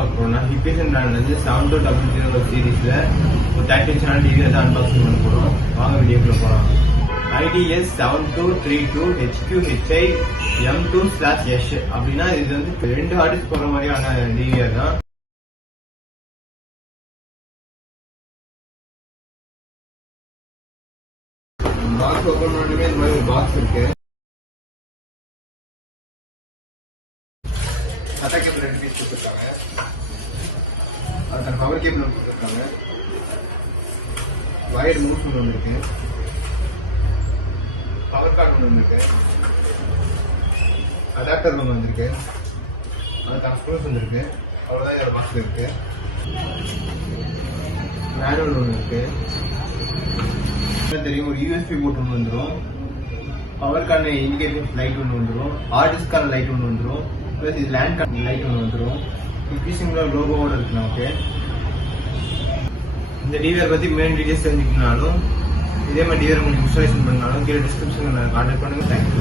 பார்க்க போறோம்னா ஹிப்பிசன் செவன் டூ டபுள் ஜீரோ சீரீஸ்ல ஒரு தேர்ட்டி சேனல் டிவி தான் அன்பாக்சிங் பண்ண போறோம். வாங்க வீடியோக்குள்ள போலாம். ITS seven two three two H Q HI M two slash S அப்படின்னா இது வந்து ரெண்டு ஆர்டிஸ்ட் போற மாதிரியான டிவிஆர் தான். பாக்ஸ் ஓப்பன் பண்ணணுமே இந்த மாதிரி ஒரு பாக்ஸ் இருக்கு. சட்டை கேபிள் ரெண்டு பீஸ் கொடுத்துருக்காங்க. அதுக்கான பவர் கேபிள் ஒன்று கொடுத்துருக்காங்க. வயர்டு மூட் ஒன்று வந்துருக்கு பவர் கார்டு ஒன்று வந்துருக்கு அடாப்டர் ஒன்று வந்திருக்கு. அதுக்கான ஸ்க்ரூஸ் வந்துருக்கு அவ்வளோதான் இதோட பாக்ஸ் இருக்கு. மேனுவல் ஒன்று இருக்கு. என்ன தெரியும் ஒரு யூஎஸ்பி போட்டு ஒன்று வந்துடும் பவருக்கான இண்டிகேட்டர் லைட் ஒன்று வந்துடும் ஆர்டிஸ்க்கான லைட் ஒன்று வந்துடும் இது லேண்ட் லைட் ஒன்று வந்துடும் பிசிங்களோட லோகோவோட இருக்கு நமக்கு. இந்த டிவிஆர் பற்றி மெயின் டீடைல்ஸ் தெரிஞ்சுக்கணும்னாலும் இதே மாதிரி டிவிஆர் உங்களுக்கு இன்ஸ்டாலேஷன் பண்ணாலும் கீழே டிஸ்கிரிப்ஷனில் கான்டாக்ட் பண்ணுங்க. தேங்க்யூ